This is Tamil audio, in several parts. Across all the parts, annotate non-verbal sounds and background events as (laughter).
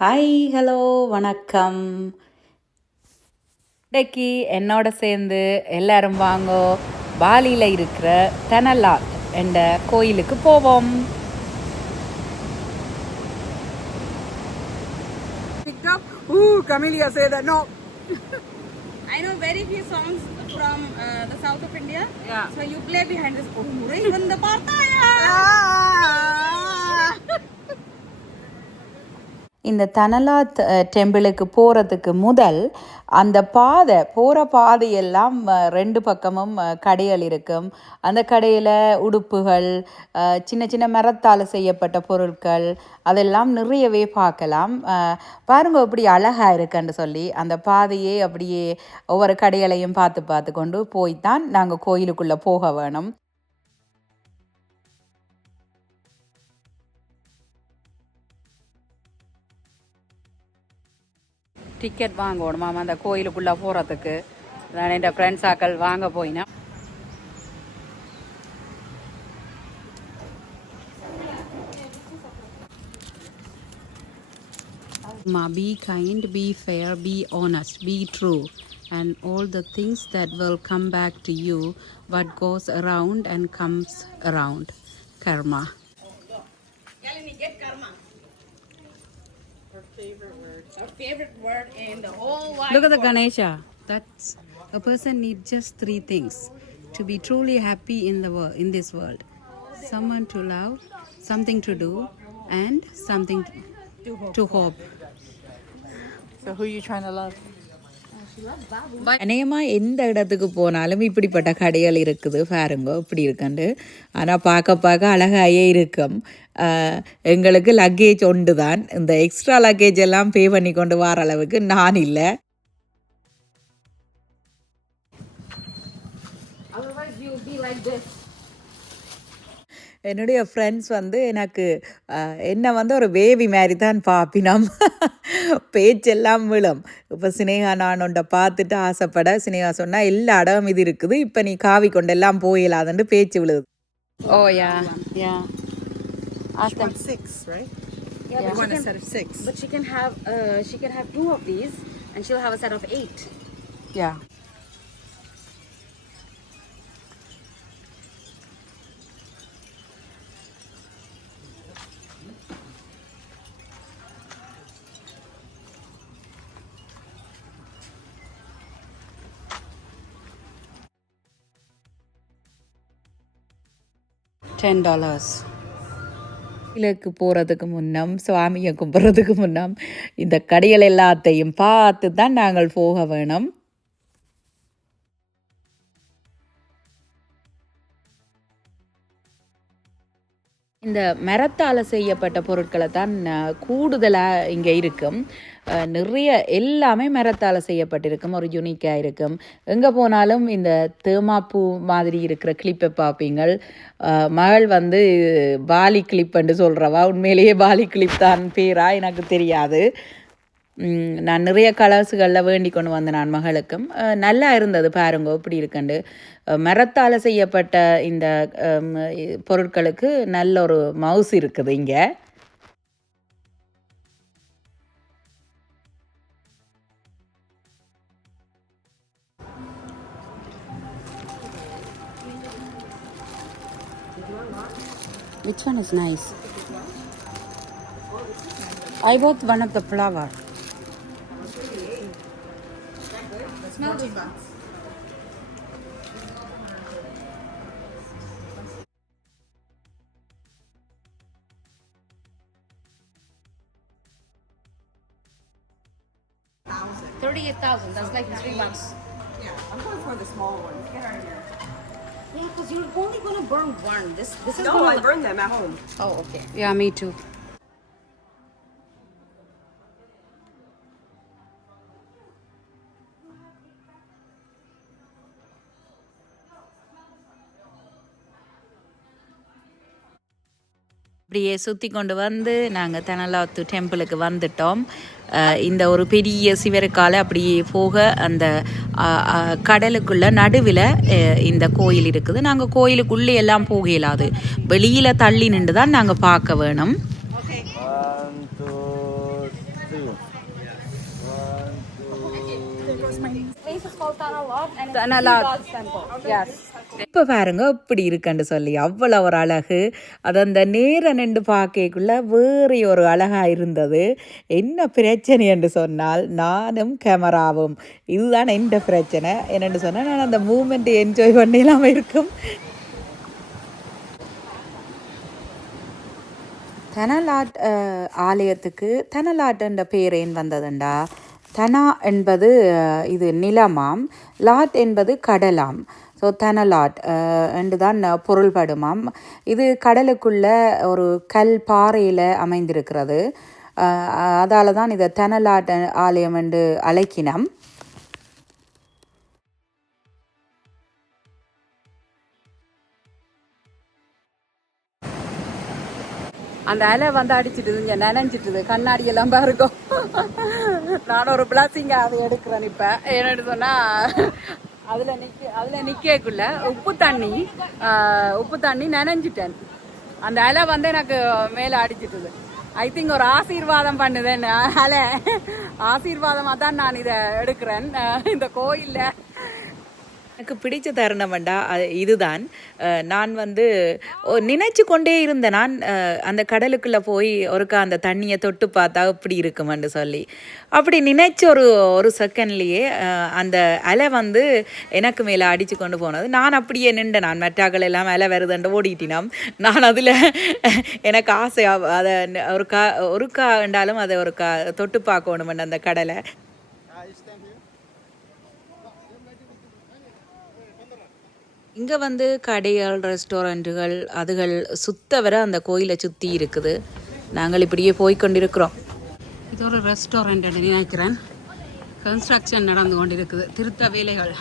ஹாய் ஹலோ வணக்கம் இன்னைக்கு என்னோட சேர்ந்து எல்லாரும் வாங்கோ பாலியில் இருக்கிற தனலாத் என்ற கோயிலுக்கு போவோம். Ooh, Camellia say that. No. I know very few songs from uh, the south of India. Yeah. So you play behind this. Oh, முறை வந்து இந்த தனலாத் டெம்பிளுக்கு போகிறதுக்கு முதல் அந்த பாதை போகிற பாதையெல்லாம் ரெண்டு பக்கமும் கடைகள் இருக்கும். அந்த கடையில் உடுப்புகள் சின்ன சின்ன மரத்தால் செய்யப்பட்ட பொருட்கள் அதெல்லாம் நிறையவே பார்க்கலாம். அஹ், பாருங்க எப்படி அழகாக இருக்குன்னு சொல்லி அந்த பாதையே அப்படியே ஒவ்வொரு கடைகளையும் பார்த்து பார்த்து கொண்டு போய்த்தான் நாங்கள் கோயிலுக்குள்ளே போக வேணும். டிக்கெட் வாங்கணுமாம் அந்த கோயிலுக்குள்ளே போகிறதுக்கு நான் என் ஃப்ரெண்ட்ஸ் ஆக்கள் வாங்க be kind, be fair, be honest, be true, and all the things that will come back to you. What goes around and comes around. Karma. Yalini, get karma. Her favorite word. Her favorite word in the whole wide Look at the. Ganesha. That's a person needs just three things to be truly happy in the world, in this world. Someone to love, something to do, and something to, to hope. So who are you trying to love? அநேகமாக எந்த இடத்துக்கு போனாலும் இப்படிப்பட்ட கடைகள் இருக்குது பாருங்க இப்படி இருக்குண்டு. ஆனால் பார்க்க பார்க்க அழகாயே இருக்கும். எங்களுக்கு லக்கேஜ் ஒன்று தான் இந்த எக்ஸ்ட்ரா லக்கேஜ் எல்லாம் பே பண்ணி கொண்டு வர அளவுக்கு நான் இல்லை. என்னுடைய ஃப்ரெண்ட்ஸ் வந்து எனக்கு என்ன வந்து ஒரு பேபி மாதிரி தான் பாப்பினம் பேச்செல்லாம் விழும் இப்போ சினேகா நான் உன்னை பார்த்துட்டு ஆசைப்பட சினேகா சொன்னால் எல்லா இடமும் இது இருக்குது இப்போ நீ காவி கொண்டெல்லாம் போயிடலாதுன்ட்டு பேச்சு விழுது yeah, yeah. Want six, right? Yeah, You but, want she a can, set of six. but she can have uh, she can have two of these, and she'll have a set of eight. Yeah. Ten dollars கோயிலுக்கு போகிறதுக்கு முன்னம் சுவாமியை கும்பிட்றதுக்கு முன்னம் இந்த கடைகள் எல்லாத்தையும் பார்த்து தான் நாங்கள் போக வேணும். இந்த மரத்தால் செய்யப்பட்ட பொருட்களை தான் கூடுதலாக இங்கே இருக்கும். நிறைய எல்லாமே மரத்தால் செய்யப்பட்டிருக்கும் ஒரு யூனிக்காக இருக்கும். எங்கே போனாலும் இந்த தேமாப்பூ மாதிரி இருக்கிற கிளிப்பை பார்ப்பீங்கள். மகள் வந்து பாலி கிளிப்புன்னு சொல்கிறவா உண்மையிலேயே பாலி கிளிப் தான் பேரா? எனக்கு தெரியாது. நான் நிறைய கலர்ஸுகளில் வேண்டி கொண்டு வந்தேன் நான் மகளுக்கும் நல்லா இருந்தது பாருங்க இப்படி இருக்குண்டு மரத்தால் செய்யப்பட்ட இந்த பொருட்களுக்கு நல்ல ஒரு மவுஸ் இருக்குது இங்கே Which one is nice? I bought one of the flower. Smell this one. Thirty-eight thousand. That's like three bucks. Yeah, I'm going for the small one. Get out of here. Yeah, because you're only gonna burn one. This this is No. I burn them at home. oh, okay. Yeah, me too. அப்படியே சுற்றி கொண்டு வந்து நாங்கள் தெனலாத்து டெம்பிளுக்கு வந்துட்டோம். இந்த ஒரு பெரிய சிவருக்கால அப்படியே போக அந்த கடலுக்குள்ள நடுவில் இந்த கோயில் இருக்குது. நாங்கள் கோயிலுக்குள்ளே எல்லாம் போக இயலாது வெளியில் தள்ளி நின்று தான் நாங்கள் பார்க்க வேணும். Tanalath. இப்போ பாருங்க இப்படி இருக்குன்னு சொல்லி. அவ்வளோ ஒரு அழகு. அது அந்த நேரம் நின்று பார்க்கக்குள்ள வேறு ஒரு அழகாக இருந்தது. என்ன பிரச்சனை என்று சொன்னால் நானும் கேமராவும். இதுதான் எந்த பிரச்சனை. என்னென்னு சொன்னால் நான் அந்த மூமெண்ட்டை என்ஜாய் பண்ணலாமல் இருக்கும். தனலாட் ஆலயத்துக்கு தனலாட் என்ற பெயர் ஏன் வந்ததுண்டா? தனா என்பது இது நிலமாம். லாட் என்பது கடலாம். ஸோ தனலாட் என்று தான் பொருள்படுமாம். இது கடலுக்குள்ள ஒரு கல் பாறையில் அமைந்திருக்கிறது. அதால தான் இதை தனலாட் ஆலயம் என்று அழைக்கினோம். அந்த அலை வந்து அடிச்சிட்டுது இங்கே நனைஞ்சிட்டுது. கண்ணாடி எல்லாம் பாருக்கும் நான் ஒரு பிளாஸிங்க அதை எடுக்கிறேன் இப்போ. என்னன்னு சொன்னால் அதில் நிற்க அதில் நிற்கக்குள்ள உப்பு தண்ணி உப்பு தண்ணி நினைஞ்சிட்டேன். அந்த அலை வந்து எனக்கு மேலே அடிச்சிட்டுது. ஐ திங்க் ஒரு ஆசீர்வாதம் பண்ணுதேன் அலை ஆசீர்வாதமாக தான் நான் இதை எடுக்கிறேன். இந்த கோயிலில் எனக்கு பிடிச்ச தருணம்டா அது இதுதான். நான் வந்து நினைச்சு கொண்டே இருந்தேன். நான் அந்த கடலுக்குள்ளே போய் ஒருக்கா அந்த தண்ணியை தொட்டு பார்த்தா இப்படி இருக்குமென்னு சொல்லி. அப்படி நினைச்ச ஒரு ஒரு செகண்ட்லேயே அந்த அலை வந்து எனக்கு மேலே அடித்து கொண்டு போனது. நான் அப்படியே நின்று நான் மெட்டாக்கள் எல்லாம் அலை வருதுண்டு ஓடிட்டினோம். நான் அதில் எனக்கு ஆசை அதை ஒருக்கா ஒருக்கா என்றாலும் அதை ஒரு தொட்டு பார்க்கணுமென்று அந்த கடலை. இங்கே வந்து கடைகள் ரெஸ்டாரண்ட்டுகள் அதுகள் சுத்த வர அந்த கோயிலை சுற்றி இருக்குது. நாங்கள் இப்படியே போய் கொண்டிருக்கிறோம். இது ஒரு ரெஸ்டாரண்ட் நினைக்கிறேன். கன்ஸ்ட்ரக்ஷன் நடந்து கொண்டிருக்குது. திருத்த வேலைகள்.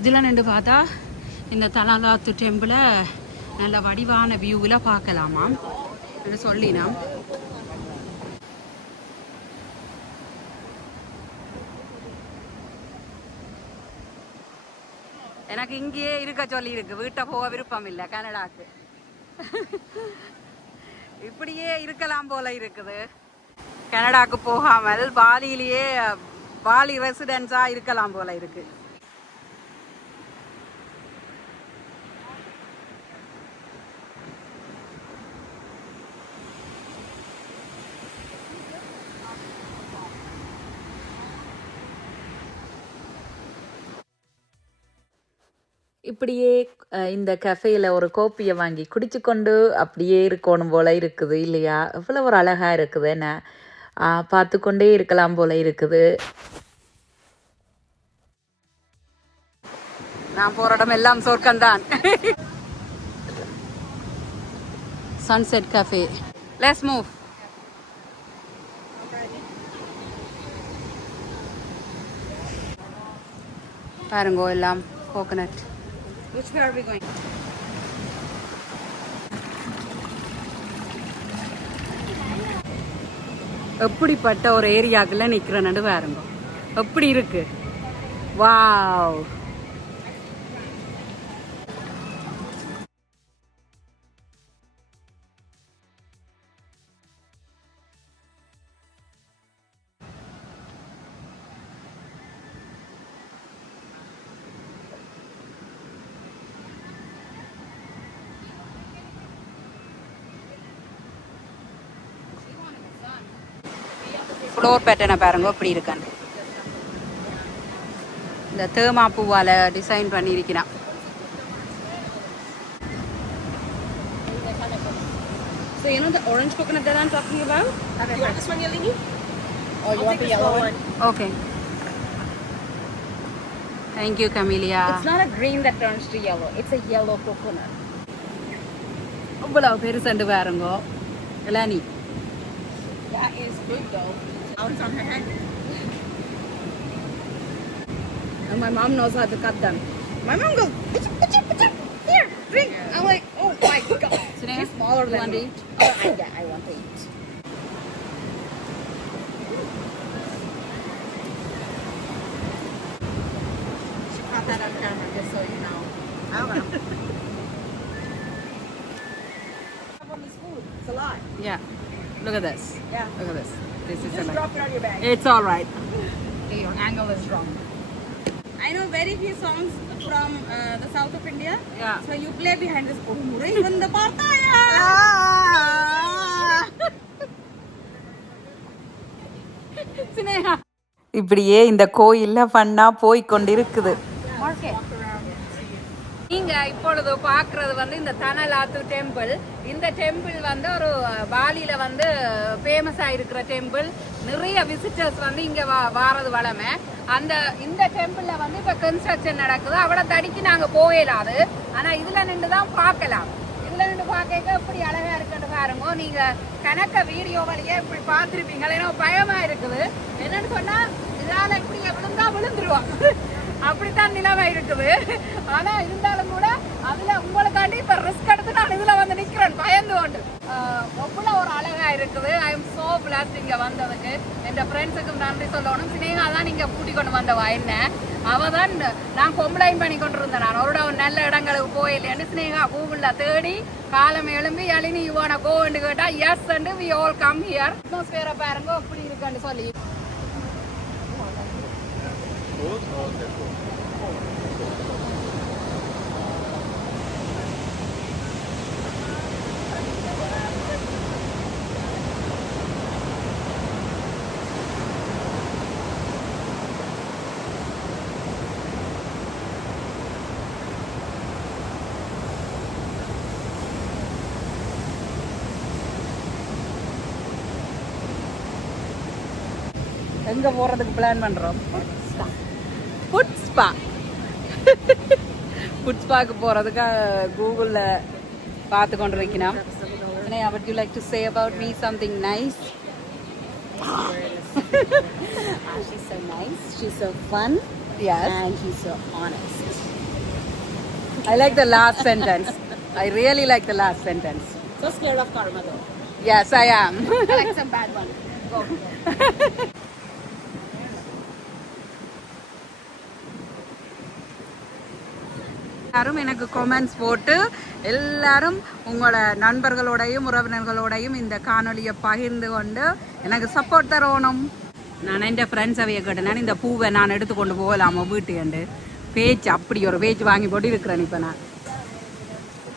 இதில் நின்று பார்த்தா இந்த தலாலாத்து டெம்பிளை நல்ல வடிவான வியூவில் பார்க்கலாமா என்று சொல்லினோம். எனக்கு இங்கேயே இருக்க சொல்லி இருக்கு வீட்டை போக விருப்பம் இல்லை கனடாக்கு. இப்படியே இருக்கலாம் போல இருக்குது. கனடாக்கு போகாமல் பாலியிலேயே பாலி ரெசிடென்ஸா இருக்கலாம் போல இருக்கு. இப்படியே இந்த கஃபேயில் ஒரு கோப்பியை வாங்கி குடிச்சு கொண்டு அப்படியே இருக்கணும் போல இருக்குது இல்லையா? எவ்வளோ ஒரு அழகாக இருக்குது என்ன? பார்த்து கொண்டே இருக்கலாம் போல இருக்குது. நான் போகிற இடம் எல்லாம் சொர்க்கம்தான். சன்செட் கஃபே லெஸ் மூவ் பாருங்கோ எல்லாம் coconut Which way are we going? எப்படிப்பட்ட ஒரு ஏரியாக்குள்ள நிக்கிற நடு இருந்தோம்? எப்படி இருக்கு? வாவ் ஃப்ளோர் பேட்டர்னை பாருங்க எப்படி இருக்கான்னு இந்த தேமா பூவால டிசைன் பண்ணியிருக்கிறான் So you know the orange coconut that I'm talking about? you want this one, Yelini? Or you want the yellow one? Okay thank you Camellia It's not a green that turns to yellow. It's a yellow coconut. இவ்வளோ பெருசண்டு பாருங்க இளநீ That is good though. It's on her head. And my mom knows how to cut them. My mom goes, "Achoo, achoo, achoo. here, drink. I'm like, oh my god. (coughs) Sneha, She's smaller than me. Oh, I, yeah, I want to eat. She caught that on camera, just so you know. I don't know. (laughs) on this food. It's a lot. Yeah. Look at this. Yeah. Look at this. This is Just a drop it out of your bag. It's all right. okay, your angle is wrong. I know very few songs from uh, the south of India. Yeah. So you play behind this. Oh. இப்படியே இந்த கோயில்ல ஃபன்னா போய் கொண்டிருக்குது நீங்க இப்பொழுது பாக்குறது வந்து இந்த தனலாத்து டெம்பிள் இந்த டெம்பிள் வந்து ஒரு பாலியில வந்து ஃபேமஸ் ஆயிருக்கிற டெம்பிள் நிறைய விசிட்டர்ஸ் வந்து இங்க வா- வாரது வளமை. அந்த இந்த டெம்பிள்ல வந்து இப்ப கன்ஸ்ட்ரக்ஷன் நடக்குது. அவட தடிக்கு நாங்க போயிடாது ஆனா இதுல நின்று தான் பார்க்கலாம். இதுல நின்று பார்க்க எப்படி அழகா இருக்குன்னு பாருங்க. நீங்க கணக்க வீடியோ வழியே இப்படி பார்த்துருப்பீங்களா? ஏன்னா பயமா இருக்குது. என்னன்னு சொன்னா இதால இப்படி விழுந்தா விழுந்துருவான். அப்படித்தான் நிலவை இருக்குது. ஆனா இருந்தாலும் கூட அதுல உங்களுக்காண்டி இப்ப ரிஸ்க் எடுத்து நான் இதுல வந்து நிக்கிறேன். பயந்து கொண்டு. அவ்வளவு ஒரு அழகா இருக்குது. ஐ எம் சோ பிளாஸ்ட் இங்க வந்ததுக்கு. என் ஃப்ரெண்ட்ஸுக்கும் நன்றி சொல்லணும். சினேகா தான் இங்க கூட்டி கொண்டு வந்தவா என்ன? அவ தான் நான் கொம்ப்ளைண்ட் பண்ணி கொண்டு இருந்தேன் நான் ஒரு நல்ல இடங்களுக்கு போயில்லைன்னு சினேகா கூகுள்ல தேடி காலம் எழும்பி அழினி யுவான கோன்னு கேட்டா yes and we all come here அட்மாஸ்பியரை பாருங்க அப்படி இருக்குன்னு சொல்லி. எங்க போறதுக்கு பிளான் பண்றோம்? ஃபுட் ஸ்பாக்கு போறதுக்கு கூகுள்ல பார்த்து கொண்டு வைக்கணும் would you like to say about me something nice She's so nice. She's so fun. yes And he's so honest. i like the last sentence i really like the last sentence So scared of karma though. yes i am I like some bad one. Go. (laughs) எல்லாரும் எனக்கு கமெண்ட்ஸ் போட்டு எல்லாரும் உங்களோட நண்பர்களோடையும் உறவினர்களோடையும் இந்த காணொலியை பகிர்ந்து கொண்டு எனக்கு சப்போர்ட் தரணும். நான் என் ஃப்ரெண்ட்ஸ் அவைய கேட்டேன் இந்த பூவை நான் எடுத்து கொண்டு போகலாமா வீட்டுண்டு பேச்சு அப்படி ஒரு பேச்சு வாங்கி போட்டு இருக்கிறேன் இப்போ நான்.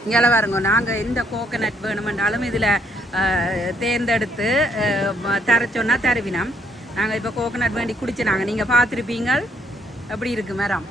இங்கே பாருங்க நாங்கள் எந்த கோகனட் வேணுமென்றாலும் இதில் தேர்ந்தெடுத்து தர சொன்னால் தருவினோம். நாங்கள் இப்போ கோகனட் வேண்டி குடிச்சு நாங்கள் நீங்கள் பார்த்துருப்பீங்க எப்படி இருக்கு மேடம்?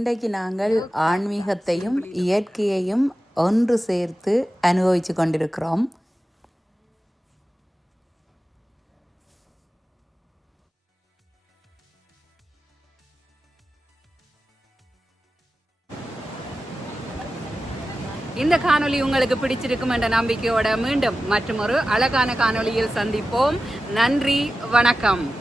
இன்றைக்கு நாங்கள் ஆன்மீகத்தையும் இயற்கையையும் ஒன்று சேர்த்து அனுபவித்து கொண்டிருக்கிறோம். இந்த காணொளி உங்களுக்கு பிடிச்சிருக்கும் என்ற நம்பிக்கையோட மீண்டும் மற்றும் ஒரு அழகான காணொளியில் சந்திப்போம். நன்றி வணக்கம்.